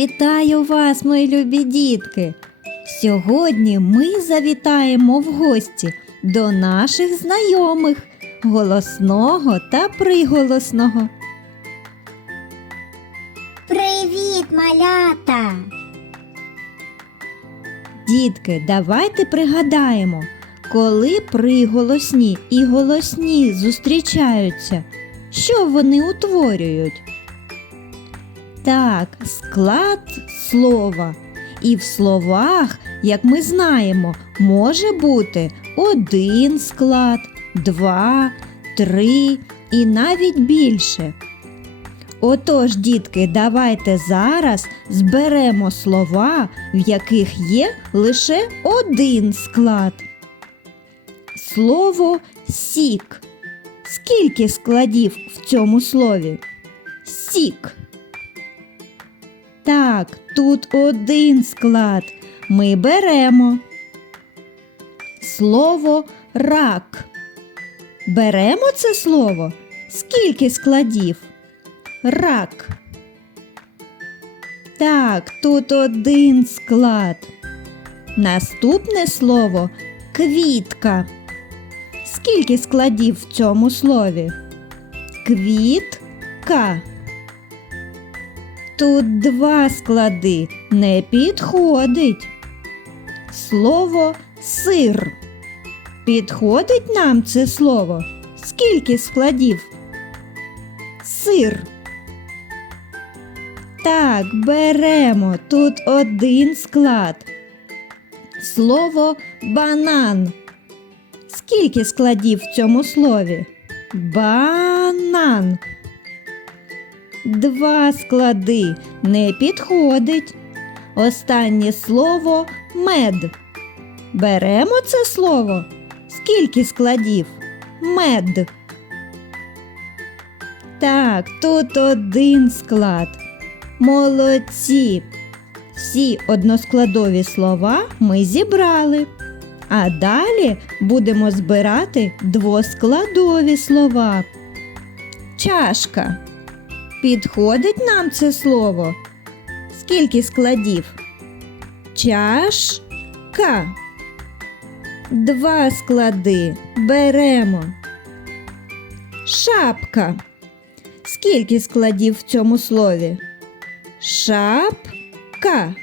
Вітаю вас, мої любі дітки! Сьогодні ми завітаємо в гості до наших знайомих голосного та приголосного. Привіт, малята! Дітки, давайте пригадаємо, коли приголосні і голосні зустрічаються, що вони утворюють? Так, склад слова. І в словах, як ми знаємо, може бути один склад, два, три і навіть більше. Отож, дітки, давайте зараз зберемо слова, в яких є лише один склад. Слово сік. Скільки складів в цьому слові? Сік. Так, тут один склад. Ми беремо. Слово рак. Беремо це слово. Скільки складів? Рак. Так, тут один склад. Наступне слово квітка. Скільки складів в цьому слові? Квітка. Тут два склади не підходить. Слово сир. Підходить нам це слово? Скільки складів? Сир. Так, беремо тут один склад. Слово банан. Скільки складів в цьому слові? Банан. Два склади не підходить. Останнє слово мед. Беремо це слово. Скільки складів? Мед. Так, тут один склад. Молодці. Всі односкладові слова ми зібрали. А далі будемо збирати двоскладові слова. Чашка. Підходить нам це слово? Скільки складів? Чашка. Два склади беремо. Шапка. Скільки складів в цьому слові? Шапка.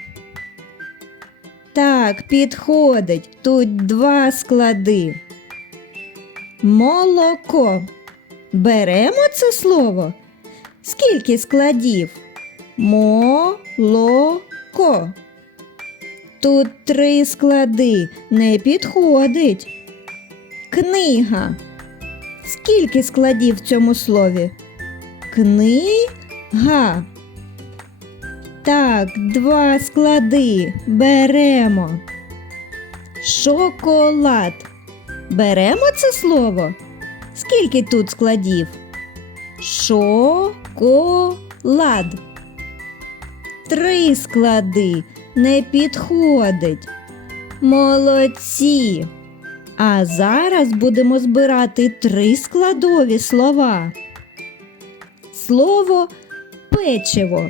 Так, підходить. Тут два склади. Молоко. Беремо це слово. Скільки складів? Молоко. Тут три склади не підходить. Книга. Скільки складів в цьому слові? Книга. Так, два склади беремо. Шоколад. Беремо це слово. Скільки тут складів? Шоколад. Три склади не підходить. Молодці. А зараз будемо збирати три складові слова. Слово печиво.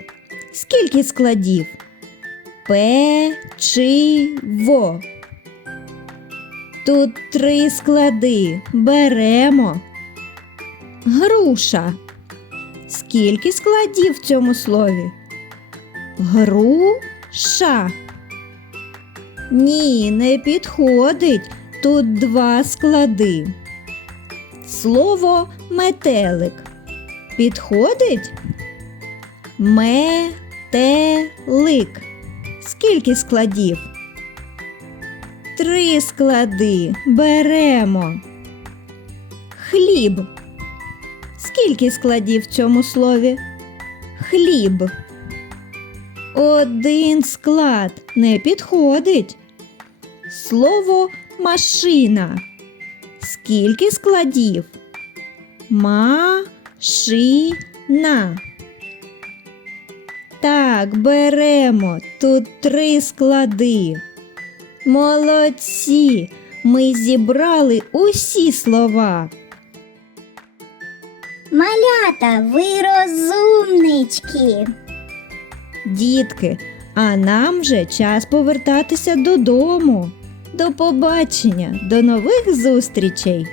Скільки складів? Печиво. Тут три склади. Беремо. Груша. Скільки складів в цьому слові? Груша. Ні, не підходить. Тут два склади. Слово метелик. Підходить? Метелик. Скільки складів? Три склади. Беремо. Хліб. Скільки складів в цьому слові? Хліб. Один склад не підходить. Слово машина. Скільки складів? Машина. Так, беремо. Тут три склади. Молодці. Ми зібрали усі слова. Малята, ви розумнички. Дітки, а нам вже час повертатися додому. До побачення, до нових зустрічей!